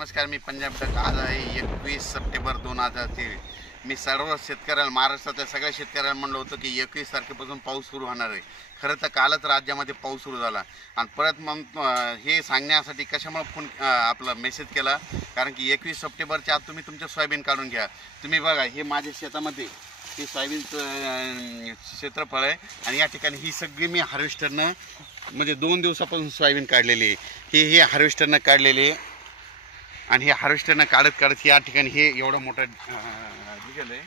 नमस्कार, मी पंजाब डक. आज आहे 21 सप्टेंबर 2023. मी सर्व शेतकऱ्यांना, महाराष्ट्रातल्या सगळ्या शेतकऱ्यांना म्हणलं होतं की 21 तारखेपासून पाऊस सुरू होणार आहे. खरं तर कालच राज्यामध्ये पाऊस सुरू झाला आणि परत मग हे सांगण्यासाठी कशामुळे फोन आपला मेसेज केला, कारण की 21 सप्टेंबरच्या आत तुम्ही तुमचं सोयाबीन काढून घ्या. तुम्ही बघा, हे माझ्या शेतामध्ये हे सोयाबीनचं क्षेत्रफळ आहे आणि या ठिकाणी ही सगळी मी हार्वेस्टरनं म्हणजे 2 दिवसापासून सोयाबीन काढलेली आहे. हे हार्वेस्टरनं काढलेली आहे आणि हे हार्वेस्टरनं काढत या ठिकाणी हे एवढं मोठं निघालं आहे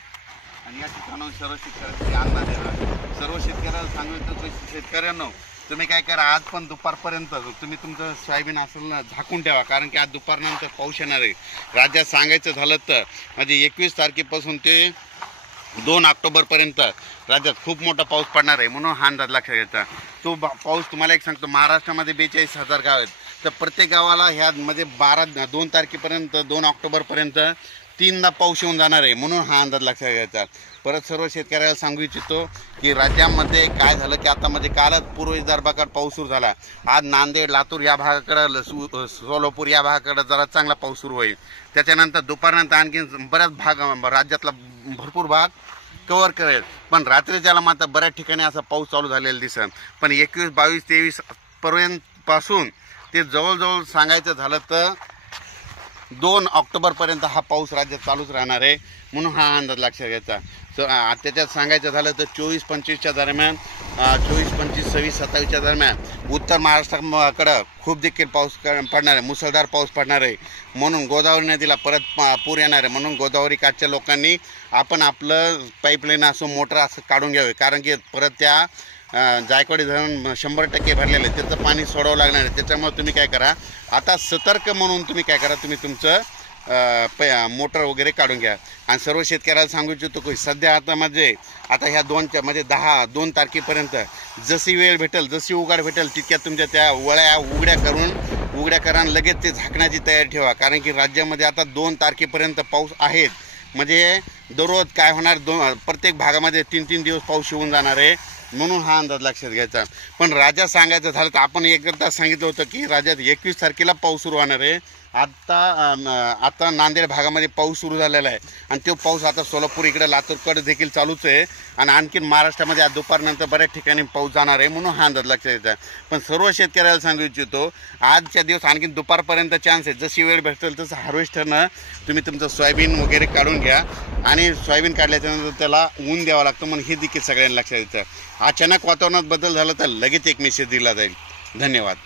आणि या ठिकाणाहून सर्व शेतकऱ्यांसाठी अन्नदान देणार. सर्व शेतकऱ्याला सांगितलं, शेतकऱ्यांनो तुम्ही काय करा, आज पण दुपारपर्यंत तुम्ही तुमचं सोयाबीन असेल ना झाकून ठेवा, कारण की आज दुपारनंतर पाऊस येणार आहे. राज्यात सांगायचं झालं तर म्हणजे 21 तारखेपासून ते 2 ऑक्टोबरपर्यंत राज्यात खूप मोठा पाऊस पडणार आहे. म्हणून हा अंदाज लक्षात घ्यायचा. तो पाऊस तुम्हाला एक सांगतो, महाराष्ट्रामध्ये 42,000 गाव आहेत, तर प्रत्येक गावाला ह्यामध्ये 2 तारखेपर्यंत 2 ऑक्टोबरपर्यंत 3दा पाऊस येऊन जाणार आहे. म्हणून हा अंदाज लक्षात घ्यायचा. परत सर्व शेतकऱ्याला सांगू इच्छितो की राज्यामध्ये काय झालं की आता म्हणजे कालच पूर्व विदर्भाकडे पाऊस सुरू झाला. आज नांदेड, लातूर या भागाकडं, सोलापूर या भागाकडं जरा चांगला पाऊस सुरू होईल. त्याच्यानंतर दुपारनंतर आणखी बऱ्याच भाग राज्यातला भरपूर भाग कव्हर करेल. पण रात्रीच्याला मात्र बऱ्याच ठिकाणी असा पाऊस चालू झालेला दिसेल. पण 21, 22, 23 पर्यंतपासून ते जवळजवळ सांगायचं झालं तर 2 ऑक्टोबरपर्यंत हा पाऊस राज्यात चालूच राहणार आहे. म्हणून हा अंदाज लक्षात घ्यायचा. त्याच्यात सांगायचं झालं तर 24-25च्या दरम्यान, 24-25, 26-27च्या दरम्यान उत्तर महाराष्ट्राकडं खूप देखील पाऊस पडणार आहे, मुसळधार पाऊस पडणार आहे. म्हणून गोदावरी नदीला परत पूर येणार आहे. म्हणून गोदावरी काठच्या लोकांनी आपण आपलं पाईपलाईन असो, मोटर असं काढून घ्यावे, कारण की परत त्या जायकवाडी धरण 100% भरलेलं आहे, त्याचं पाणी सोडावं लागणार आहे. त्याच्यामुळे तुम्ही काय करा, आता सतर्क म्हणून तुम्ही काय करा, तुम्ही तुमचं मोटर वगैरे काढून घ्या. आणि सर्व शेतकऱ्याला सांगू इच्छितो की सध्या आता ह्या 2 तारखेपर्यंत जशी वेळ भेटेल, जशी उघाड भेटेल, तितक्या तुमच्या त्या वळ्या उघड्या करा आणि लगेच ते झाकण्याची तयारी ठेवा. कारण की राज्यामध्ये आता 2 तारखेपर्यंत पाऊस आहेत. म्हणजे दररोज काय होणार, प्रत्येक भागामध्ये 3-3 दिवस पाऊस येऊन जाणार आहे. म्हणून हा अंदाज लक्षात घ्यायचा. पण राज्यात सांगायचं झालं तर आपण एकदा सांगितलं होतं की राज्यात 21 तारखेला पाऊस सुरू होणार आहे. आता नांदेड भागामध्ये पाऊस सुरू झालेला आहे आणि तो पाऊस आता सोलापूर इकडे लातूरकडे देखील चालूच आहे आणि आणखीन महाराष्ट्रामध्ये आज दुपारनंतर बऱ्याच ठिकाणी पाऊस जाणार आहे. म्हणून हा अंदाज लक्षात घ्यायचा. पण सर्व शेतकऱ्याला सांगू इच्छितो, आजच्या दिवस आणखीन दुपारपर्यंत चान्स आहे. जशी वेळ भेटेल तसं हार्वेस्टरनं तुम्ही तुमचं सोयाबीन वगैरे काढून घ्या आणि सोयाबीन काढल्याच्यानंतर त्याला ऊन द्यावं लागतं. म्हणून हे देखील सगळ्यांना लक्षात घ्यायचं. अचानक वातावरणात बदल झाला तर लगेच एक मेसेज दिला जाईल. धन्यवाद.